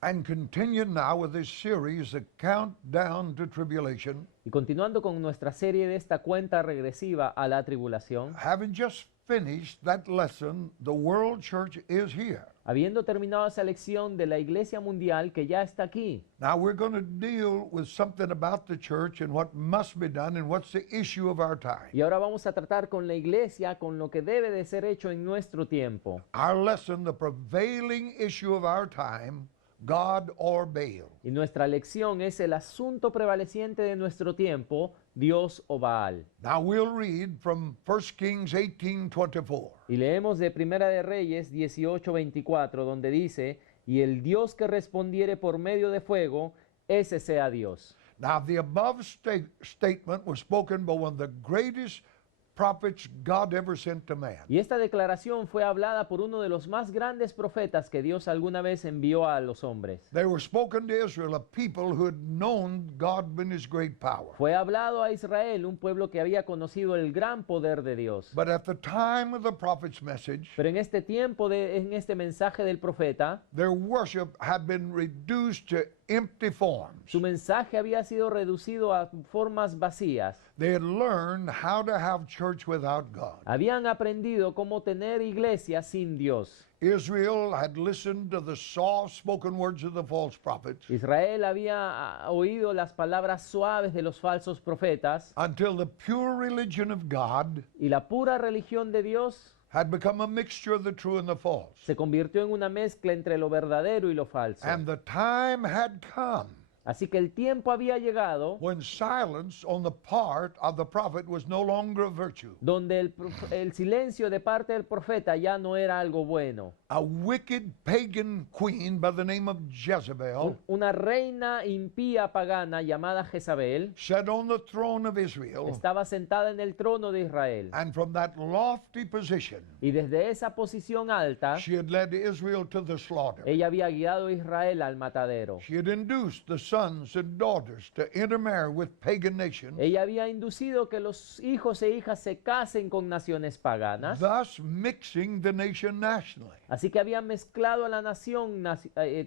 And continue now with this series, The Countdown to Tribulation. Y continuando con nuestra serie de esta cuenta regresiva a la tribulación, Having just finished that lesson, the world church is here. habiendo terminado esa lección de la Iglesia Mundial que ya está aquí, Now we're going to deal with something about the church and what must be done and what's the issue of our time. y ahora vamos a tratar con la Iglesia, con lo que debe de ser hecho en nuestro tiempo. Our lesson, the prevailing issue of our time, God or Baal. Y nuestra lección es el asunto prevaleciente de nuestro tiempo, Dios o Baal. Now we'll read from 1 Kings 18:24. Y leemos de Primera de Reyes 18:24, donde dice, y el Dios que respondiere por medio de fuego, ese sea Dios. Now the above statement was spoken by one of the greatest prophets God ever sent to man. Y esta declaración fue hablada por uno de los más grandes profetas que Dios alguna vez envió a los hombres. They were spoken to Israel, a people who had known God in his great power. Fue hablado a Israel, un pueblo que había conocido el gran poder de Dios. But at the time of the prophet's message, Pero en este tiempo, en este mensaje del profeta, their worship had been reduced to empty forms. su mensaje había sido reducido a formas vacías. They had learned how to have church without God. Habían aprendido cómo tener iglesia sin Dios. Israel had listened to the soft-spoken words of the false prophets Israel había oído las palabras suaves de los falsos profetas until the pure religion of God y la pura religión de Dios had become a mixture of the true and the false. se convirtió en una mezcla entre lo verdadero y lo falso. And the time had come Así que el tiempo había llegado when silence on the part of the prophet was no longer a virtue. donde el silencio de parte del profeta ya no era algo bueno. A wicked pagan queen by the name of Jezebel Una reina impía pagana llamada Jezabel sat on the throne of Israel, estaba sentada en el trono de Israel. and from that lofty position Y desde esa posición alta, she had led Israel to the slaughter. ella había guiado a Israel al matadero. She had induced the sons and daughters to intermarry with pagan nations, Ella había inducido que los hijos e hijas se casen con naciones paganas. thus mixing the nation nationally. Así que había mezclado a la nación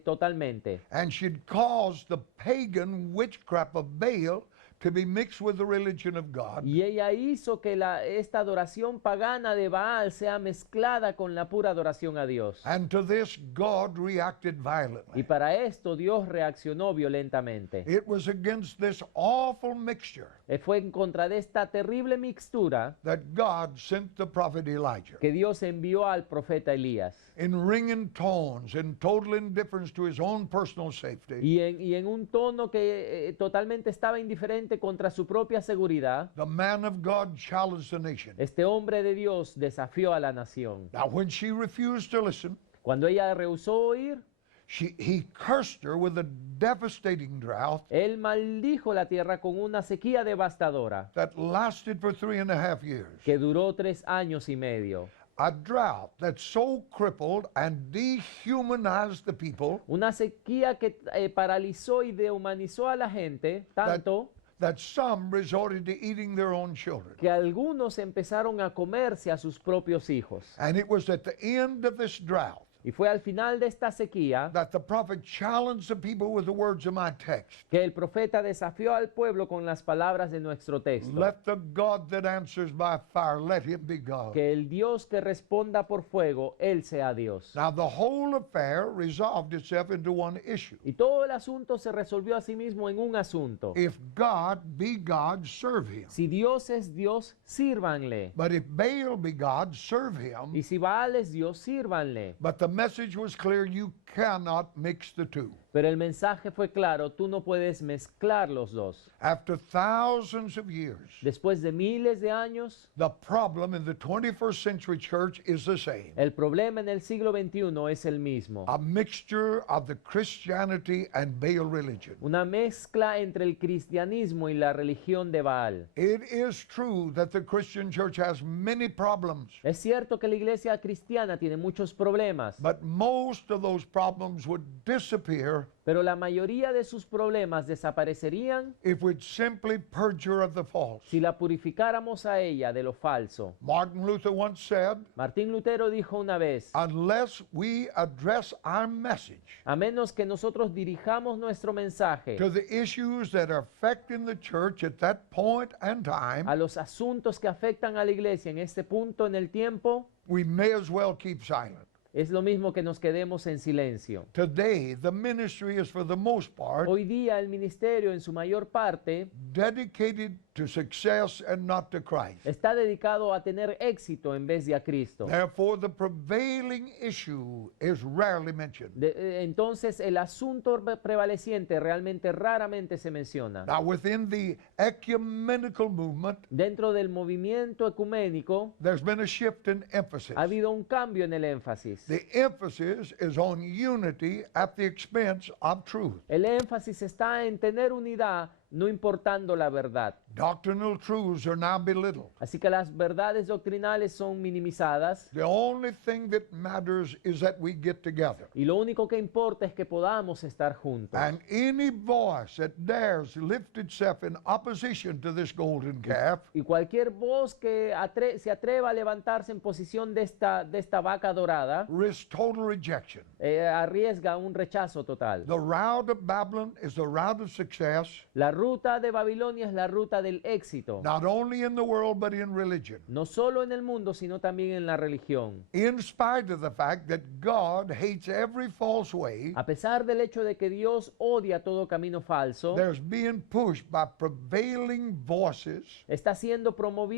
totalmente. And she'd caused the pagan witchcraft of Baal to be mixed with the religion of God. Y ella hizo que esta adoración pagana de Baal sea mezclada con la pura adoración a Dios. And to this, God reacted Y violently. para esto Dios reaccionó violentamente. It was against this awful mixture Fue en contra de esta terrible mixtura that God sent the prophet Elijah. que Dios envió al profeta Elías. In ringing tones, in total indifference to his own personal safety, Y en un tono que totalmente estaba indiferente contra su propia seguridad, the man of God challenged the nation. este hombre de Dios desafió a la nación. Now, when she refused to listen, Cuando ella rehusó oír, he cursed her with a devastating drought él maldijo la tierra con una sequía devastadora that lasted for 3.5 years. que duró 3 años y medio. A drought that so crippled and dehumanized the people Una sequía que paralizó y dehumanizó a la gente tanto that some resorted to eating their own children. que algunos empezaron a comerse a sus propios hijos. And it was at the end of this drought Y fue al final de esta sequía that the prophet challenged the people with the words of my text. que el profeta desafió al pueblo con las palabras de nuestro texto. Let the God that answers by fire, let him be God. Que el Dios que responda por fuego, Él sea Dios. Now the whole affair resolved itself into one issue. Y todo el asunto se resolvió a sí mismo en un asunto. If God be God, serve him. Si Dios es Dios, sírvanle. But if Baal be God, serve him. Y si Baal es Dios, sírvanle. But the message was clear, you cannot mix the two. Pero el mensaje fue claro, tú no puedes mezclar los dos. After thousands of years, Después de miles de años, the problem in the 21st century church is the same. el problema en el siglo XXI es el mismo. A mixture of the Christianity and Baal religion. Una mezcla entre el cristianismo y la religión de Baal. It is true that the Christian church has many problems, Es cierto que la iglesia cristiana tiene muchos problemas, but most of those problems would disappear disappear pero la mayoría de sus problemas desaparecerían if we'd simply purge her of the false. si la purificáramos a ella de lo falso. Martin Luther once said, Martín Lutero dijo una vez, unless we address our message a menos que nosotros dirijamos nuestro mensaje to the issues that are affecting the church at that point and time, a los asuntos que afectan a la iglesia en este punto en el tiempo, we may as well keep silent. es lo mismo que nos quedemos en silencio. Today, the ministry is for the most part Hoy día el ministerio en su mayor parte dedicated to success and not to Christ. está dedicado a tener éxito en vez de a Cristo. Therefore, the prevailing issue is rarely mentioned. Entonces el asunto prevaleciente realmente raramente se menciona. Now, within the ecumenical movement, Dentro del movimiento ecuménico there's been a shift in emphasis. ha habido un cambio en el énfasis. The emphasis is on unity at the expense of truth. El énfasis está en tener unidad, no importando la verdad. Doctrinal truths are now belittled. Así que las verdades doctrinales son minimizadas The only thing that matters is that we get together. y lo único que importa es que podamos estar juntos. And any voice that dares lift itself in opposition to this golden calf Y cualquier voz que se atreva a levantarse en posición de esta vaca dorada risks total rejection. arriesga un rechazo total. The route of Babylon is the route of success, La ruta de Babilonia es la ruta del éxito, not only in the world but in religion. no solo en el mundo, sino también en la religión. In spite of the fact that God hates every false way, A pesar del hecho de que Dios odia todo camino falso, there's being pushed by prevailing voices, está siendo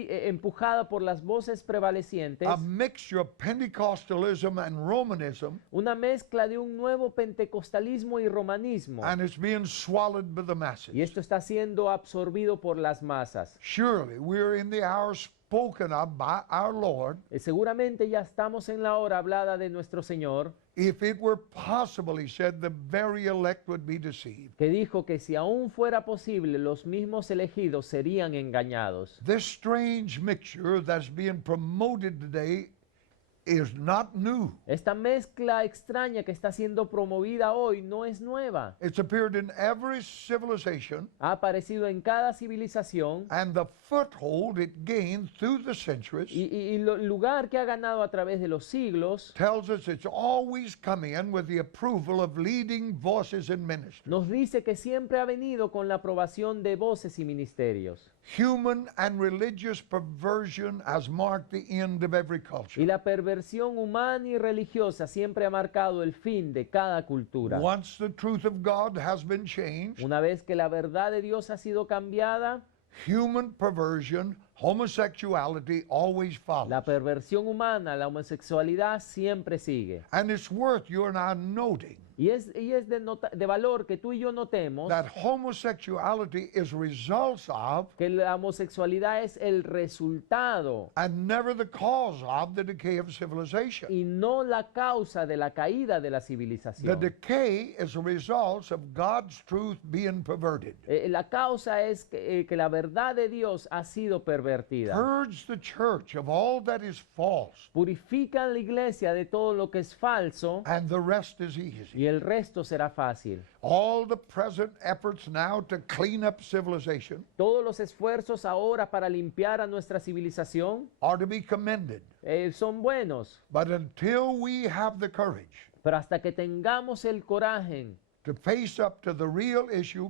empujada por las voces prevalecientes, a mixture of Pentecostalism and Romanism, una mezcla de un nuevo pentecostalismo y romanismo. and it's being swallowed by the masses. Y esto está siendo absorbido por las masas. Surely we're in the hour spoken of by our Lord. Seguramente ya estamos en la hora hablada de nuestro Señor, If it were possible, he said, the very elect would be deceived. que dijo que si aún fuera posible, los mismos elegidos serían engañados. This strange mixture that's being promoted today is not new. Esta mezcla extraña que está siendo promovida hoy no es nueva. It's appeared in every civilization, Ha aparecido en cada civilización and the foothold it gained through the centuries y el lugar que ha ganado a través de los siglos tells us it's always come in with the approval of leading voices in ministry. nos dice que siempre ha venido con la aprobación de voces y ministerios. Human and religious perversion has marked the end of every culture. Y la perversión humana y religiosa siempre ha marcado el fin de cada cultura. Once the truth of God has been changed, Una vez que la verdad de Dios ha sido cambiada, human perversion, homosexuality always follows. la perversión humana, la homosexualidad siempre sigue. And it's worth you and I noting Y es de valor que tú y yo notemos that homosexuality is results of que la homosexualidad es el resultado and never the cause of the decay of civilization. y no la causa de la caída de la The civilización. decay is a result of God's truth being perverted. La causa es que la verdad de Dios ha sido pervertida. Purge the church of all that is false, Purifica la iglesia de todo lo que es falso and the rest is easy. y el resto será fácil. All the present efforts now to clean up civilization Todos los esfuerzos ahora para limpiar a nuestra civilización are to be commended. son buenos, But until we have the courage pero hasta que tengamos el coraje to face up to the real issue,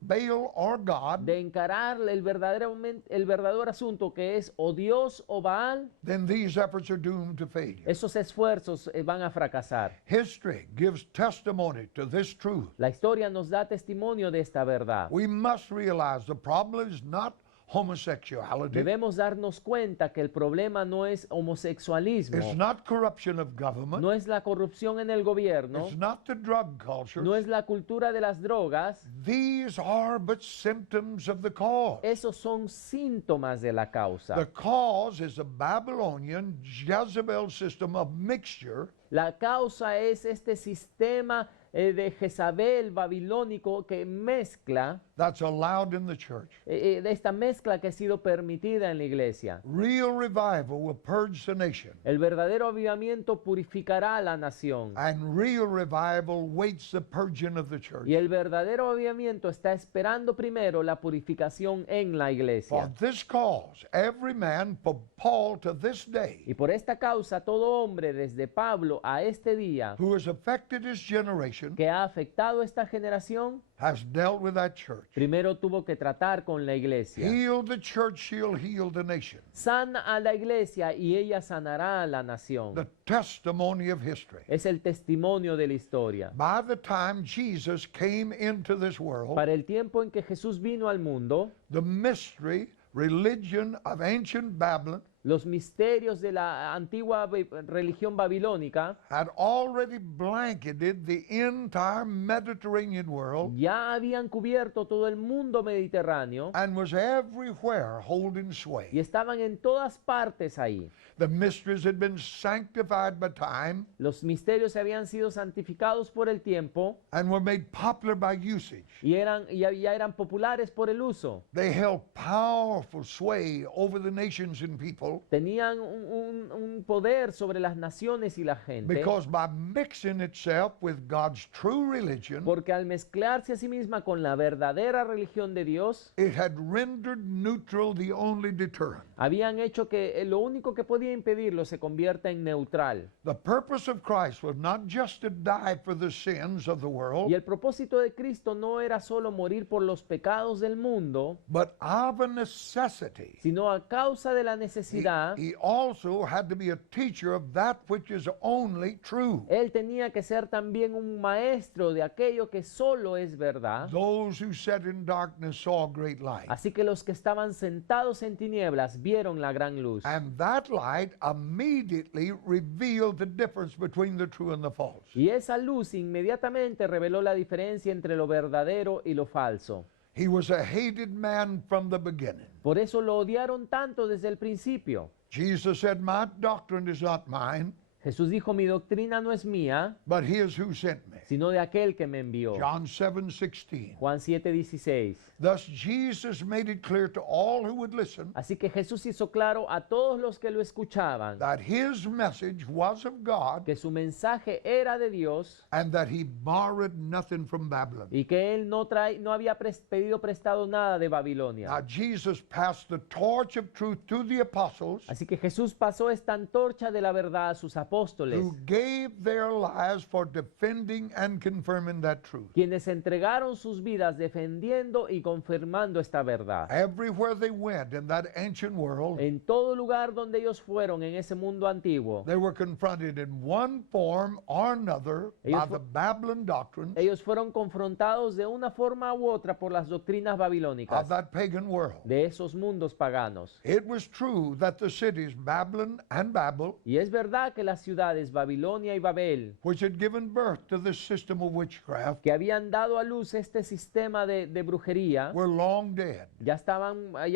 Baal or God, de encarar el verdadero asunto que es o Dios o Baal, then these efforts are doomed to failure. esos esfuerzos van a fracasar. History gives testimony to this truth. La historia nos da testimonio de esta verdad. We must realize the problem is not homosexuality. Debemos darnos cuenta que el problema no es homosexualismo, It's not corruption of government. no es la corrupción en el gobierno, It's not the drug culture. no es la cultura de las drogas. These are but symptoms of the cause. Esos son síntomas de la The causa. cause is a Babylonian Jezebel system of mixture La causa es este sistema de Jezabel babilónico que mezcla, that's allowed in the church. de esta mezcla que ha sido permitida en la iglesia. Real revival will purge the nation, El verdadero avivamiento purificará a la nación. and real revival waits the purging of the church. Y el verdadero avivamiento está esperando primero la purificación en la For iglesia. this cause, every man, from Paul to this Y day, por esta causa, todo hombre, desde Pablo a este día, who has affected his generation, que ha afectado esta generación, has dealt with that church. primero tuvo que tratar con la iglesia. Heal the church, she'll heal the nation. Sana a la iglesia y ella sanará a la nación. The testimony of history. Es el testimonio de la historia. By the time Jesus came into this world, Para el tiempo en que Jesús vino al mundo, the mystery, religion of ancient Babylon los misterios de la antigua religión babilónica had already blanketed the entire Mediterranean world ya habían cubierto todo el mundo mediterráneo and was everywhere holding y sway. estaban en todas partes ahí. The mysteries had been sanctified by time Los misterios habían sido santificados por el tiempo and were made popular by usage. y ya eran populares por el uso. They held powerful sway over the nations and people Tenían un poder sobre las naciones y la gente, because by mixing itself with God's true religion, porque al mezclarse a sí misma con la verdadera religión de Dios, it had rendered neutral the only deterrent. habían hecho que lo único que podía impedirlo se convierta en neutral. The purpose of Christ was not just to die for the sins of the Y world, el propósito de Cristo no era solo morir por los pecados del mundo, but of a necessity. sino a causa de la He, necesidad. he also had to be a teacher of that which is only true. Él tenía que ser también un maestro de aquello que solo es verdad. Those who sat in darkness saw a great light. Así que los que estaban sentados en tinieblas vieron la gran luz. And that light immediately revealed the difference between the true and the false. Y esa luz inmediatamente reveló la diferencia entre lo verdadero y lo falso. He was a hated man from the beginning. Por eso lo odiaron tanto desde el principio. Jesus said, "My doctrine is not mine, Jesús dijo, mi doctrina no es mía, but his who sent me." sino de aquel que me envió. John 7:16. Juan 7:16. Thus Jesus made it clear to all who would listen Así que Jesús hizo claro a todos los que lo escuchaban that his message was of God que su mensaje era de Dios and that he borrowed nothing from Babylon. y que él no había pedido prestado nada de Babilonia. Now Jesus passed the torch of truth to the apostles Así que Jesús pasó esta antorcha de la verdad a sus apóstoles, who gave their lives for defending and confirming that truth. quienes entregaron sus vidas defendiendo y confirmando esta verdad. Everywhere they went in that ancient world, En todo lugar donde ellos fueron en ese mundo antiguo, they were confronted in one form or another by Ellos the Babylon doctrines ellos fueron confrontados de una forma u otra por las doctrinas babilónicas of that pagan world. de esos mundos paganos. It was true that the cities Babylon and Babel, Y es verdad que las ciudades Babilonia y Babel, which had given birth to this system of witchcraft, que habían dado a luz este sistema de brujería, were long dead. ya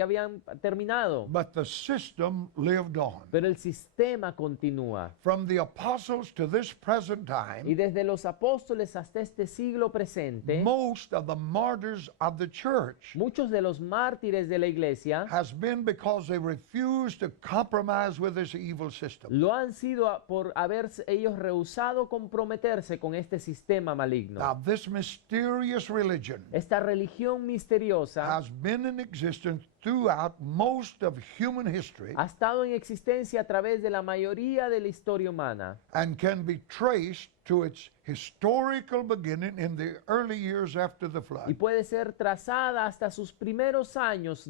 habían terminado. But the system lived on. Pero el sistema continúa. From the apostles to this present Y time, desde los apóstoles hasta este siglo presente, most of the martyrs of the church muchos de los mártires de la iglesia has been because they refused to compromise with this evil system. lo han sido por haber ellos rehusado comprometerse con este sistema maligno. Now, this mysterious religion Esta religión misteriosa has been in existence throughout most of human history ha estado en existencia a través de la mayoría de la historia humana and can be traced to its historical beginning in the early years after the y flood. puede ser trazada hasta sus primeros años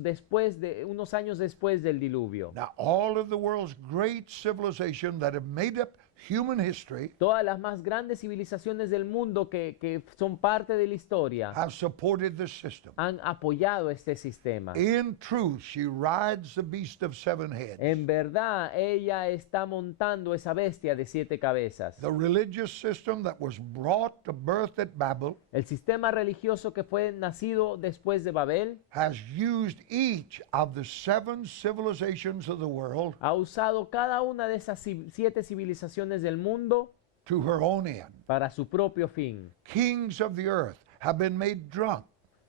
unos años después del diluvio. Now, all of the world's great civilizations that have made up human history Todas las más grandes civilizaciones del mundo que son parte de la historia have supported this system. han apoyado este sistema. In truth, she rides the beast of seven heads. En verdad, ella está montando esa bestia de 7 cabezas. The religious system that was brought to birth at Babel El sistema religioso que fue nacido después de Babel has used each of the 7 civilizations of the world ha usado cada una de esas 7 civilizaciones del mundo to her own end. para su propio fin. Kings of the earth have been made drunk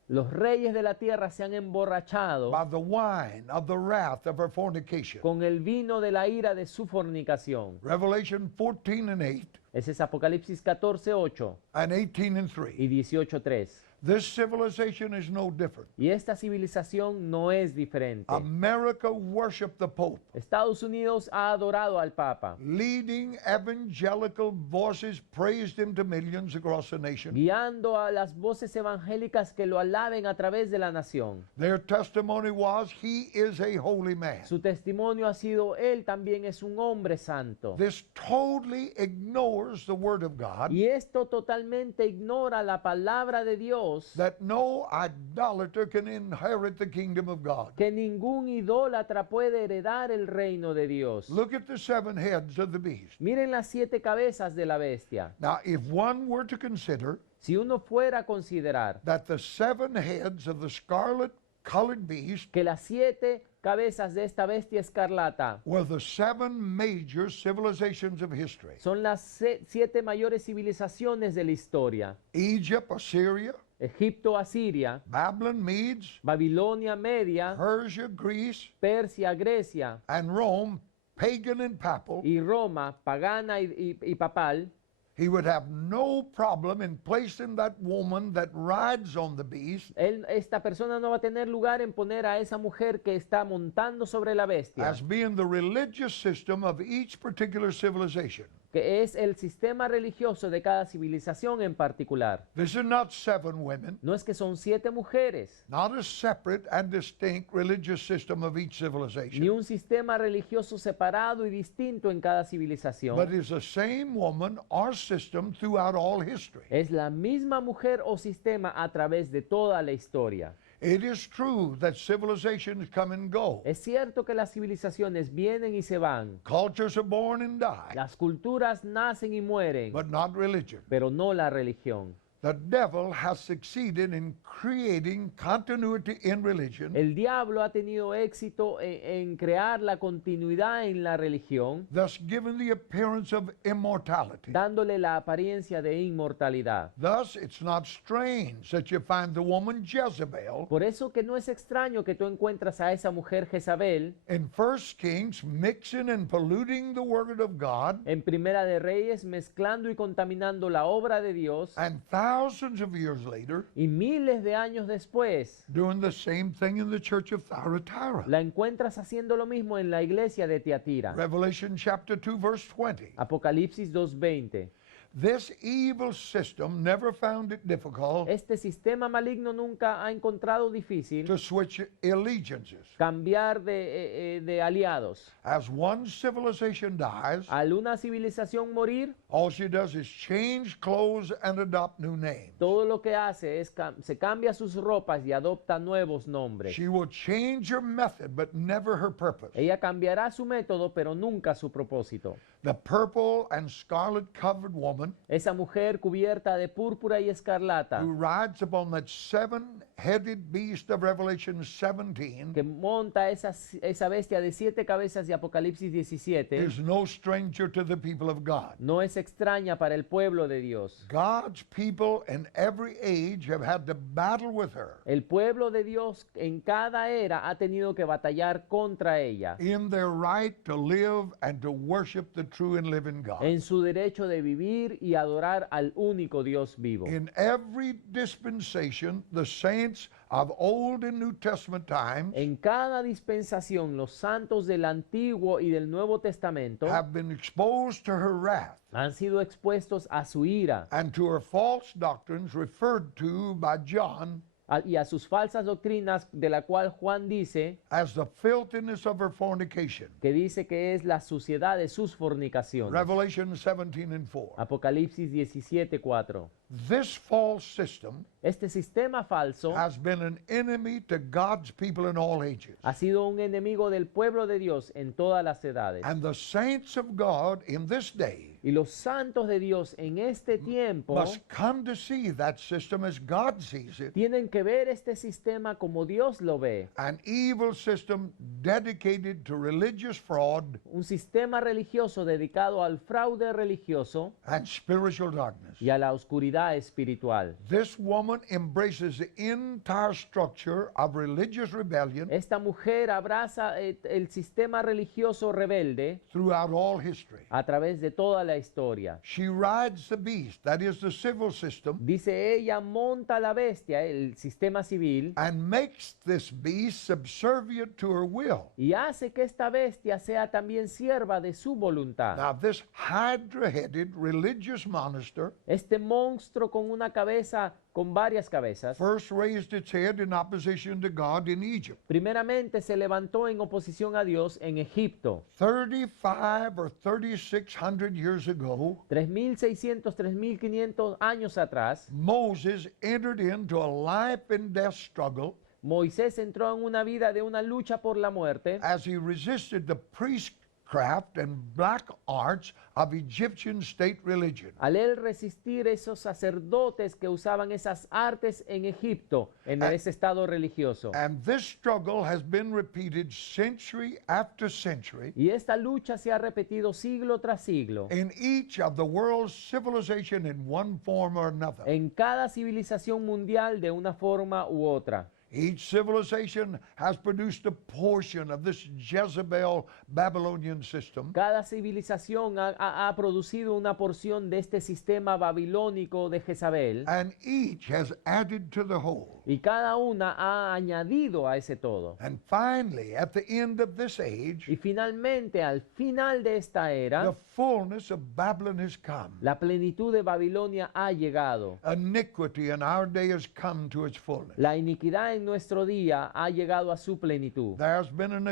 Los reyes de la tierra se han emborrachado by the wine of the wrath of her fornication. con el vino de la ira de su fornicación. Revelation 14 and 8 Ese es Apocalipsis 14, 8 and 18 and 3. y 18, 3. This civilization is no different. Y esta civilización no es diferente. America worshiped the Pope. Estados Unidos ha adorado al Papa, Leading evangelical voices praised him to millions across the nation. guiando a las voces evangélicas que lo alaben a través de la nación. Their testimony was, he is a holy man. Su testimonio ha sido, él también es un hombre santo. This totally ignores the word of God, Y esto totalmente ignora la palabra de Dios, that no idolater can inherit the kingdom of God. que ningún idólatra puede heredar el reino de Dios. Look at the 7 heads of the beast. Miren las 7 cabezas de la bestia. Now, if one were to consider Si uno fuera a considerar that the 7 heads of the scarlet colored beast que las 7 cabezas de esta bestia escarlata were the 7 major civilizations of history: son las 7 mayores civilizaciones de la historia: Egypt, Assyria, Egipto, Asiria, Babylon, Medes, Babilonia, Media, Persia, Greece, Persia, Grecia and Rome, pagan and papal, y Roma, pagana y papal, he would have no problem in placing that woman that rides on the beast esta persona no va a tener lugar en poner a esa mujer que está montando sobre la bestia, as being the religious system of each particular civilization. que es el sistema religioso de cada civilización en particular. This is not 7 women, No es que son 7 mujeres, not a separate and distinct religious system of each ni civilization, un sistema religioso separado y distinto en cada civilización. but is the same woman or system throughout all history. Es la misma mujer o sistema a través de toda la historia. It is true that civilizations come and go. Es cierto que las civilizaciones vienen y se van. Cultures are born and die, Las culturas nacen y mueren, but not religion. pero no la religión. The devil has succeeded in creating continuity in religion, El diablo ha tenido éxito en crear la continuidad en la religión, thus giving the appearance of immortality. dándole la apariencia de inmortalidad. Thus, it's not strange that you find the woman Jezebel Por eso que no es extraño que tú encuentras a esa mujer Jezabel in 1 Kings mixing and polluting the word of God, en Primera de Reyes, mezclando y contaminando la obra de Dios, and thousands of years later y miles de años después doing the same thing in the church of Thyatira. la encuentras haciendo lo mismo en la iglesia de Tiatira. Revelation chapter 2 verse 20. Apocalipsis 2:20. This evil system never found it difficult Este sistema maligno nunca ha encontrado difícil to switch allegiances. cambiar de aliados. As one civilization dies, Al una civilización morir, all she does is change clothes and adopt new names. todo lo que hace es se cambia sus ropas y adopta nuevos nombres. She will change her method, but never her purpose. Ella cambiará su método, pero nunca su propósito. The purple and scarlet covered woman Esa mujer cubierta de púrpura y escarlata, who rides upon that 7-headed beast of Revelation 17 que monta esa bestia de 7 cabezas de Apocalipsis 17, is no stranger to the people of God. no es extraña para el pueblo de Dios. God's people in every age have had to battle with her El pueblo de Dios en cada era ha tenido que batallar contra ella, in their right to live and to worship the true and living God. en su derecho de vivir y adorar al único Dios vivo. In every dispensation, the saints of Old and New Testament times En cada dispensación, los santos del Antiguo y del Nuevo Testamento have been exposed to her wrath han sido expuestos a su ira and to her false doctrines referred to by John y a sus falsas doctrinas, de la cual Juan dice as the filthiness of her fornication. que dice que es la suciedad de sus fornicaciones. Revelation 17 and 4. Apocalipsis 17:4. This false system Este sistema falso has been an enemy to God's people in all ages. ha sido un enemigo del pueblo de Dios en todas las edades. And the saints of God in this day Y los santos de Dios en este tiempo must come to see that system as God sees it, tienen que ver este sistema como Dios lo ve. an evil system dedicated to religious fraud Un sistema religioso dedicado al fraude religioso and spiritual darkness. y a la oscuridad espiritual. This woman embraces the entire structure of religious rebellion Esta mujer abraza el sistema religioso rebelde throughout all history. a través de toda la historia. She rides the beast, that is the civil system, Dice ella, monta la bestia, el sistema civil, and makes this beast subservient to her will. y hace que esta bestia sea también sierva de su voluntad. Now, this hydra-headed religious monster Este monstruo con una cabeza, con varias cabezas, first raised its head in opposition to God in Egypt. primeramente se levantó en oposición a Dios en Egipto. 35 or 3600 years ago, 3600, 3500 años atrás, Moses entered into a life and death struggle Moisés entró en una vida de una lucha por la muerte as he resisted the priestcraft and black arts of Egyptian state religion. al él resistir esos sacerdotes que usaban esas artes en Egipto, en ese estado religioso. And this struggle has been repeated century after century Y esta lucha se ha repetido siglo tras siglo in each of the world's civilization in one form or another. en cada civilización mundial de una forma u otra. Each civilization has produced a portion of this Jezebel Babylonian system, Cada civilización ha producido una porción de este sistema babilónico de Jezabel and each has added to the whole. y cada una ha añadido a ese todo. And finally, at the end of this age, Y finalmente, al final de esta the era, fullness of Babylon has come. la plenitud de Babilonia ha llegado. Iniquity in our day has come to its fullness. La iniquidad en nuestro día ha llegado a su plenitud. There's been an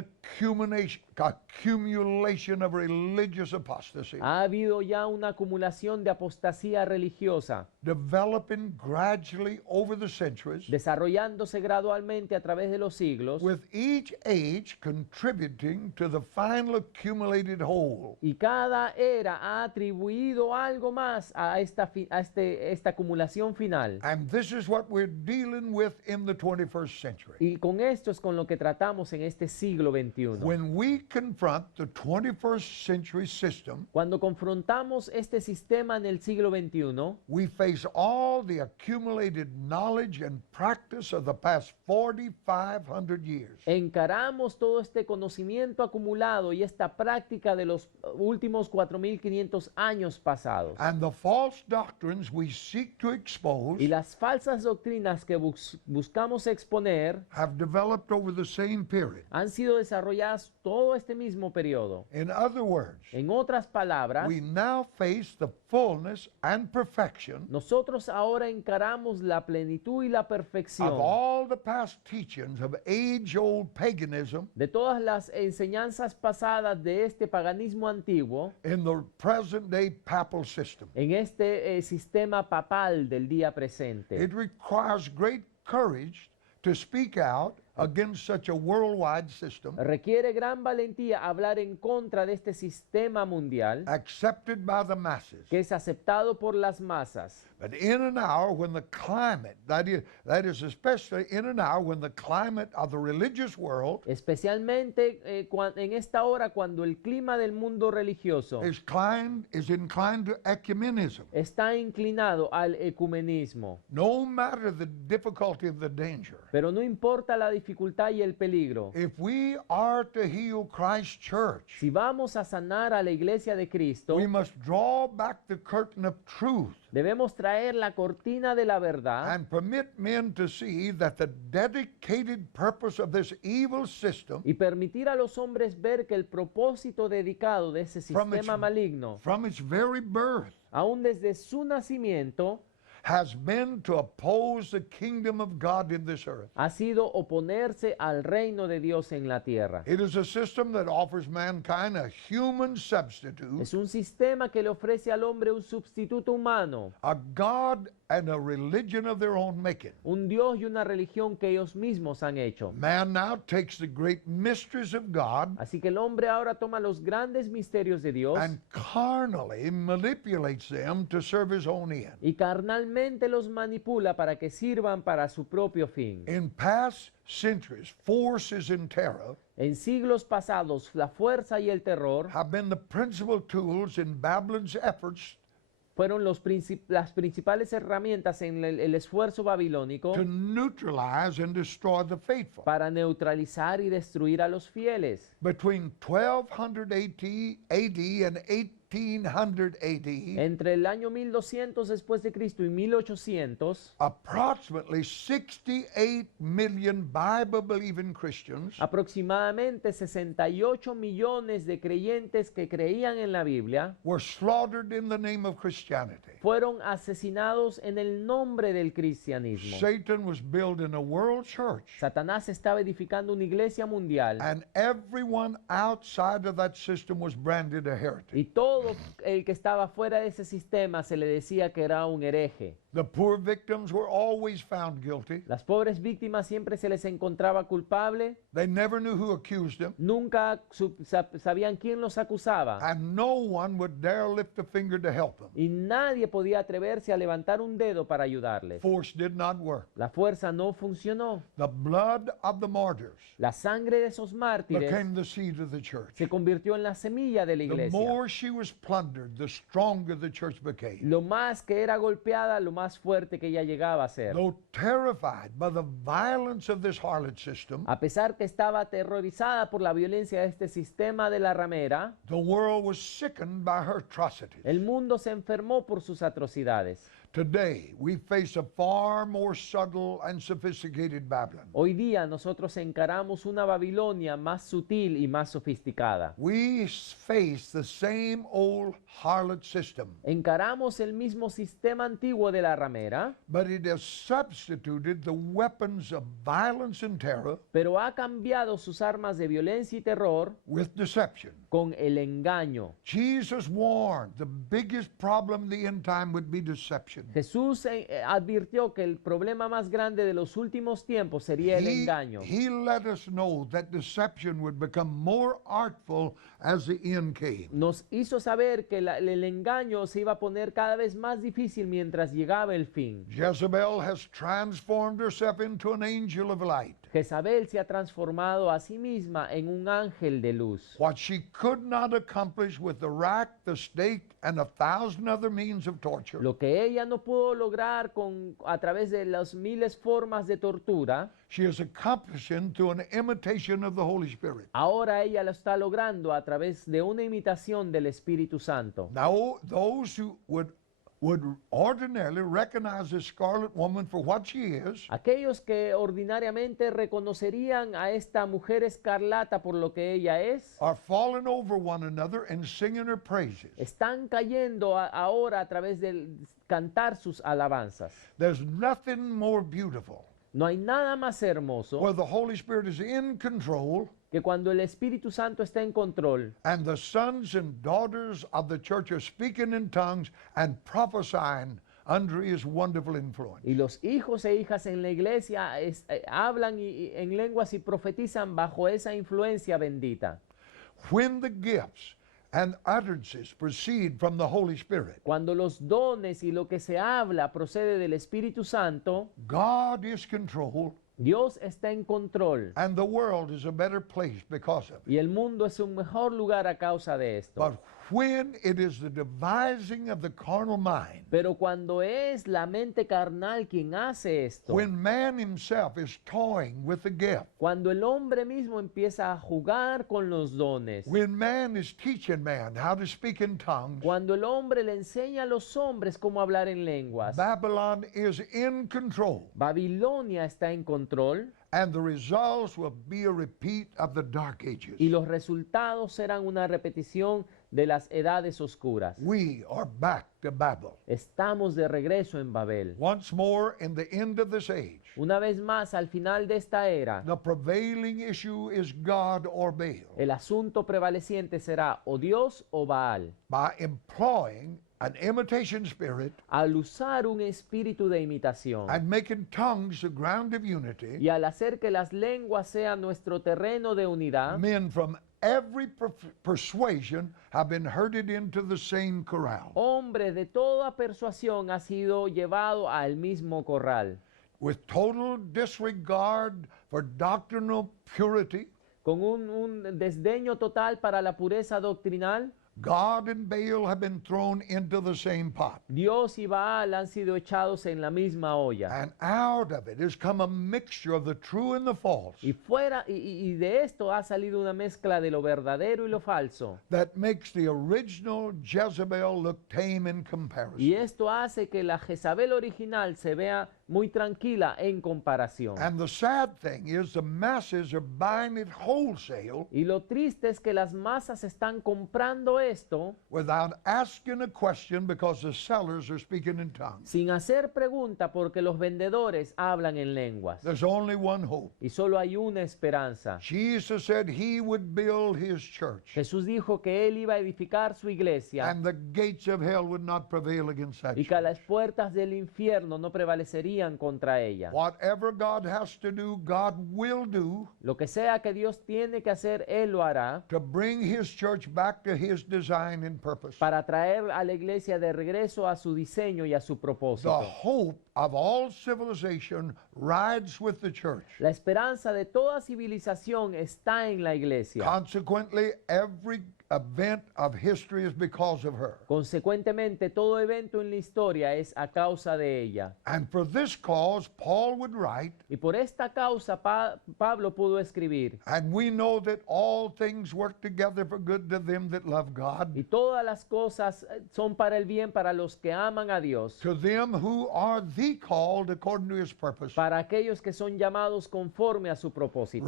accumulation of religious apostasy, Ha habido ya una acumulación de apostasía religiosa, developing gradually over the centuries, desarrollándose gradualmente a través de los siglos, with each age contributing to the final accumulated whole. y cada era ha atribuido algo más a esta acumulación final. And this is what we're dealing with in the 21st century. Y con esto es con lo que tratamos en este siglo XXI. When we confront the 21st century system, Cuando confrontamos este sistema en el siglo XXI, we face all the accumulated knowledge and practice of the past 4,500 years. encaramos todo este conocimiento acumulado y esta práctica de los últimos 4500 años pasados. And the false doctrines we seek to expose Y las falsas doctrinas que buscamos exponer have developed over the same period. han sido desarrolladas todo este mismo periodo. In other words, En otras palabras, we now face the fullness and perfection nosotros ahora encaramos la plenitud y la of perfección all the past teachings of age-old paganism de todas las enseñanzas pasadas de este paganismo antiguo in the present-day papal system. en este sistema papal del día presente. It requires great courage to speak out against such a worldwide system Requiere gran valentía hablar en contra de este sistema mundial accepted by the masses. que es aceptado por las masas. But in an hour when the climate, that is especially in an hour when the climate of the religious world Especialmente en esta hora cuando el clima del mundo religioso is inclined to ecumenism. está inclinado al ecumenismo. No matter the difficulty of the danger, Pero no importa la dificultad y el peligro. if we are to heal Christ's church, Si vamos a sanar a la iglesia de Cristo, we must draw back the curtain of truth debemos traer la cortina de la verdad and permit men to see that the dedicated purpose of this evil system y permitir a los hombres ver que el propósito dedicado de ese From its- sistema maligno, from its very birth aún desde su nacimiento, has been to oppose the kingdom of God in this earth. ha sido oponerse al reino de Dios en la tierra. It is a system that offers mankind a human substitute, Es un sistema que le ofrece al hombre un sustituto humano, a God and a religion of their own making. un Dios y una religión que ellos mismos han hecho. Man now takes the great mysteries of God Así que el hombre ahora toma los grandes misterios de Dios and carnally manipulates them to serve his own end. y carnalmente los manipula para que sirvan para su propio fin. In past centuries, forces and terror En siglos pasados, la fuerza y el terror have been the principal tools in Babylon's efforts fueron las principales herramientas en el esfuerzo babilónico to neutralize and destroy the faithful. para neutralizar y destruir a los fieles. Between 1200 AD and 1800 AD, Entre el año 1200 después de Cristo y 1800, approximately 68 million Bible-believing Christians aproximadamente 68 millones de creyentes que creían en la Biblia were slaughtered in the name of Christianity. fueron asesinados en el nombre del cristianismo. Satan was building a world church, Satanás estaba edificando una iglesia mundial and everyone outside of that system was branded a heretic. y todo el que estaba fuera de ese sistema se le decía que era un hereje. The poor victims were always found guilty. Las pobres víctimas siempre se les encontraba culpable, They never knew who accused them, nunca sabían quién los acusaba and no one would dare lift a finger to help them. y nadie podía atreverse a levantar un dedo para ayudarles. Force did not work. La fuerza no funcionó. The blood of the martyrs La sangre de esos mártires became the seed of the church. se convirtió en la semilla de la The iglesia. more she was plundered, the stronger the church became. Lo más que era golpeada, lo más fuerte que ella llegaba a ser. Though terrified by the violence of this harlot system, A pesar que estaba aterrorizada por la violencia de este sistema de la ramera, the world was sickened by her atrocities. el mundo se enfermó por sus atrocidades. Today, we face a far more subtle and sophisticated Babylon. Hoy día nosotros encaramos una Babilonia más sutil y más sofisticada. We face the same old harlot system, Encaramos el mismo sistema antiguo de la ramera, but it has substituted the weapons of violence and terror pero ha cambiado sus armas de violencia y terror with deception. con el engaño. Jesus warned the biggest problem in the end time would be deception. Jesús advirtió que el problema más grande de los últimos tiempos sería el engaño. He let us know that deception would become more artful as the end came. Nos hizo saber que el engaño se iba a poner cada vez más difícil mientras llegaba el fin. Jezebel has transformed herself into an angel of light. Jezabel se ha transformado a sí misma en un ángel de luz. What she could not accomplish with the rack, the stake, and 1,000 other means of torture, Lo que ella no pudo lograr a través de las miles formas de tortura, she is accomplishing through an imitation of the Holy Spirit. ahora ella lo está logrando a través de una imitación del Espíritu Santo. Now, those who would ordinarily recognize this scarlet woman for what she is, Aquellos que ordinariamente reconocerían a esta mujer escarlata por lo que ella es, are falling over one another and singing her praises. están cayendo ahora a través de cantar sus alabanzas. There's nothing more beautiful No hay nada más hermoso where the Holy Spirit is in control que cuando el Espíritu Santo está en control and the sons and daughters of the church are speaking in tongues and prophesying under his wonderful influence. y los hijos e hijas en la iglesia hablan en lenguas y profetizan bajo esa influencia bendita. When the gifts and utterances proceed from the Holy Spirit, Cuando los dones y lo que se habla procede del Espíritu Santo, God is control Dios está en control and the world is a better place because of it. y el mundo es un mejor lugar a causa de esto. But when it is the devising of the carnal mind, Pero cuando es la mente carnal quien hace esto, when man himself is toying with the gift, cuando el hombre mismo empieza a jugar con los dones, when man is teaching man how to speak in tongues, cuando el hombre le enseña a los hombres cómo hablar en lenguas, Babylon is in control, Babilonia está en control and the results will be a repeat of the dark ages. y los resultados serán una repetición de las edades oscuras. We are back to Babel. Estamos de regreso en Babel. Once more, in the end of this age, Una vez más, al final de esta era, the prevailing issue is God or Baal. el asunto prevaleciente será o Dios o Baal. By employing an imitation spirit, al usar un espíritu de imitación and making tongues the ground of unity, y al hacer que las lenguas sean nuestro terreno de unidad, men from every persuasion have been herded into the same corral. hombres de toda persuasión ha sido llevado al mismo corral, With total disregard for doctrinal purity, con un desdeño total para la pureza doctrinal. God and Baal have been thrown into the same pot. Dios y Baal han sido echados en la misma olla. And out of it has come a mixture of the true and the false Y fuera y de esto ha salido una mezcla de lo verdadero y lo falso. that makes the original Jezebel look tame in Y comparison. esto hace que la Jezabel original se vea muy tranquila en comparación. And the sad thing is the masses are buying it wholesale Y lo triste es que las masas están comprando esto without asking a question because the sellers are speaking in tongues. sin hacer pregunta porque los vendedores hablan en lenguas. There's only one hope. Y solo hay una esperanza. Jesus said he would build his church, Jesús dijo que él iba a edificar su iglesia and the gates of hell would not prevail against that y que church. las puertas del infierno no prevalecerían contra ella. Whatever God has to do, God will do Lo que sea que Dios tiene que hacer, Él lo hará to bring his church back to his design and purpose. para traer a la iglesia de regreso a su diseño y a su The propósito. hope of all civilization rides with the church. La esperanza de toda civilización está en la iglesia. Consequently, every event of history is because of her. Consecuentemente, todo evento en la historia es a causa de ella. And for this cause, Paul would write, Y por esta causa Pablo pudo escribir, and we know that all things work together for good to them that love God, y todas las cosas son para el bien para los que aman a Dios, to them who are the called according to his purpose. para aquellos que son llamados conforme a su propósito.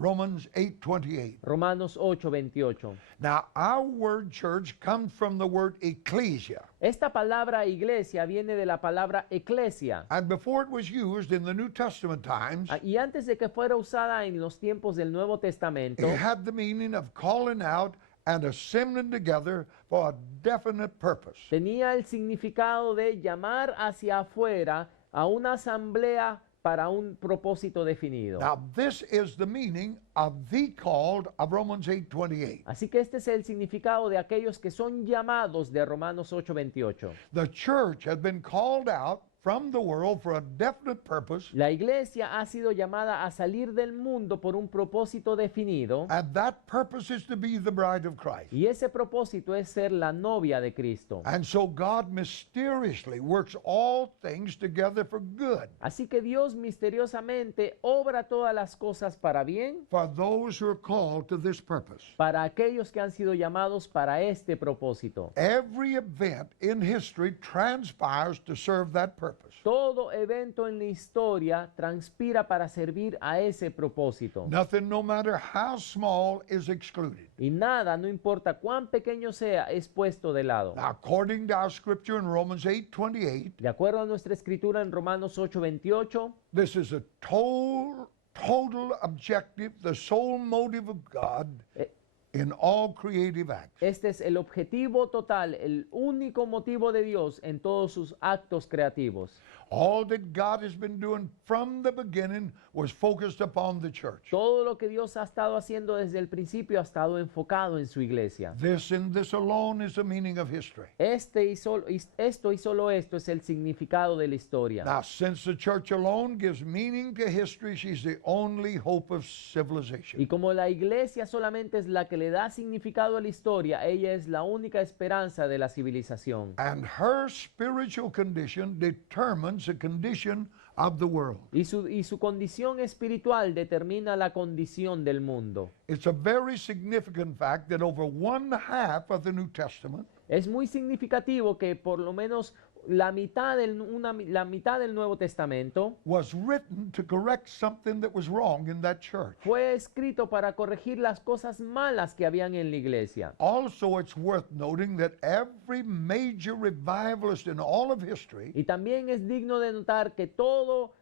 Romans 8:28. Romanos 8:28. Now, our word church comes from the word ecclesia. Esta palabra iglesia viene de la palabra eclesia. And before it was used in the New Testament times, Y antes de que fuera usada en los tiempos del Nuevo Testamento, it had the meaning of calling out and assembling together for a definite purpose. tenía el significado de llamar hacia afuera a una asamblea para un propósito definido. Now, this is the meaning of the called of Romans 8:28. Así que este es el significado de aquellos que son llamados de Romanos 8:28. The church has been called out from the world for a definite purpose, La iglesia ha sido llamada a salir del mundo por un propósito definido, and that purpose is to be the bride of Christ. y ese propósito es ser la novia de Cristo. And so God mysteriously works all things together for good Así que Dios misteriosamente obra todas las cosas para bien for those who are called to this purpose. para aquellos que han sido llamados para este propósito. Every event in history transpires to serve that purpose. Todo evento en la historia transpira para servir a ese propósito. Nothing, no matter how small, is excluded. Y nada, no importa cuán pequeño sea, es puesto de lado. Now, according to our scripture in Romans 8:28, De acuerdo a nuestra escritura en Romanos 8:28, this is a total objective, the sole motive of God in all creative acts. este es el objetivo total, el único motivo de Dios en todos sus actos creativos. All that God has been doing from the beginning was focused upon the church. Todo lo que Dios ha estado haciendo desde el principio ha estado enfocado en su iglesia. This and this alone is the meaning of history. Esto y solo esto es el significado de la historia. Now, since the church alone gives meaning to history, she's the only hope of civilization. Y como la iglesia solamente es la que le da significado a la historia, ella es la única esperanza de la civilización. And her spiritual condition determines the condition of the world. Y su condición espiritual determina la condición del mundo. It's a very significant fact that over one half of the New Testament Es muy significativo que por lo menos la mitad del Nuevo Testamento was written to correct something that was wrong in that church. fue escrito para corregir las cosas malas que habían en la iglesia. Also, it's worth noting that every major revivalist in all of history Y también es digno de notar que todo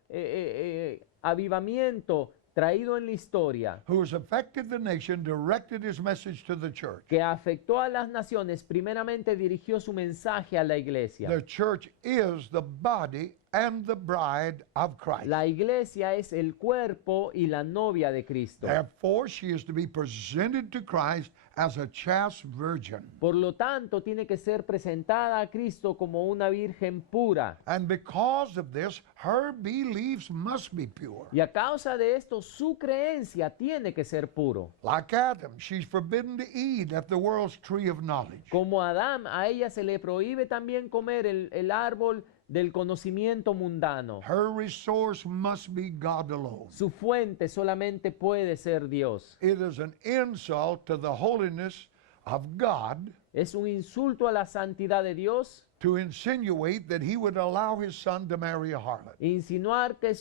avivamiento traído en la historia, who has affected the nation, directed his message to the church. que afectó a las naciones, primeramente dirigió su mensaje a la iglesia. The church is the body and the bride of Christ. La iglesia es el cuerpo y la novia de Cristo. Therefore, she is to be presented to Christ as a chaste virgin. Por lo tanto, tiene que ser presentada a Cristo como una virgen pura. And because of this, her beliefs must be pure. Y a causa de esto, su creencia tiene que ser puro. Like Adam, she's forbidden to eat at the world's tree of knowledge. Como a Adán, a ella se le prohíbe también comer el árbol del conocimiento mundano. Her resource must be God alone. Su fuente solamente puede ser Dios. It is an insult to the holiness of God Es un insulto a la santidad de Dios to insinuate that he would allow his son to marry a harlot. insinuar que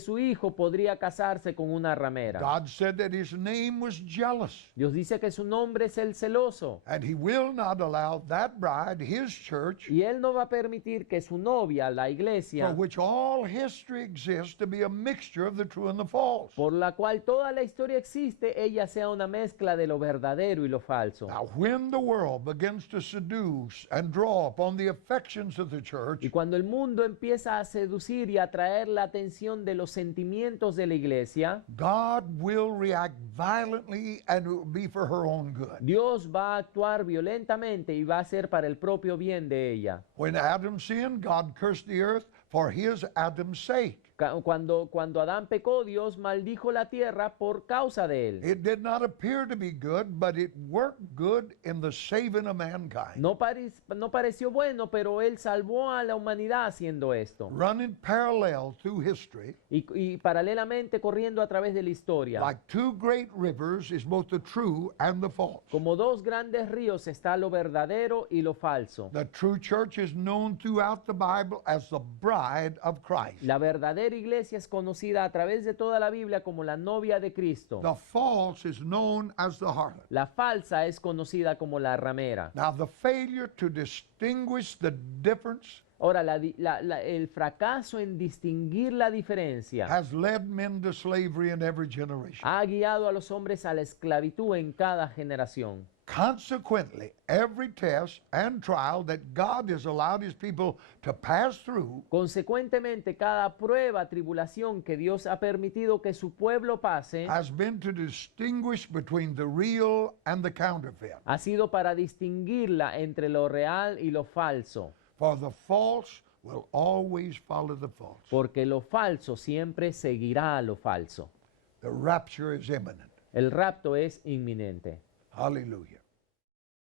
su hijo podría casarse con una ramera. God said that his name was jealous, Dios dice que su nombre es el celoso. and he will not allow that bride, his church, Y él no va a permitir que su novia, la for iglesia, which all history exists, to be a mixture of the true and the false. por la cual toda la historia existe, ella sea una mezcla de lo verdadero y lo falso. Now, when the world begins to seduce and draw upon the affections of the church, Y cuando el mundo empieza a seducir y atraer la atención de los sentimientos de la iglesia, God will react violently, and it will be for her own good. Dios va a actuar violentamente y va a ser para el propio bien de ella. When Adam sinned, God cursed the earth for his Adam's sake. Cuando Adán pecó, Dios maldijo la tierra por causa de él. It did not appear to be good, but it worked good in the saving of mankind. No pareció bueno, pero él salvó a la humanidad haciendo esto. Running parallel through history, Y paralelamente corriendo a través de la historia. like two great rivers, is both the true and the false. Como dos grandes ríos está lo verdadero y lo falso. The true church is known throughout the Bible as the bride of Christ. La verdadera iglesia es conocida a través de toda la Biblia como la novia de Cristo. The false is known as the harlot. La falsa es conocida como la ramera. Now, the failure to distinguish the difference Ahora, el fracaso en distinguir la diferencia has led men to slavery in every generation. ha guiado a los hombres a la esclavitud en cada generación. Consequently, every test and trial that God has allowed his people to pass through Consecuentemente, cada prueba, tribulación que Dios ha permitido que su pueblo pase has been to distinguish between the real and the counterfeit. ha sido para distinguirla entre lo real y lo falso, For the false will always follow the false. porque lo falso siempre seguirá a lo falso. The rapture is imminent. El rapto es inminente. Hallelujah.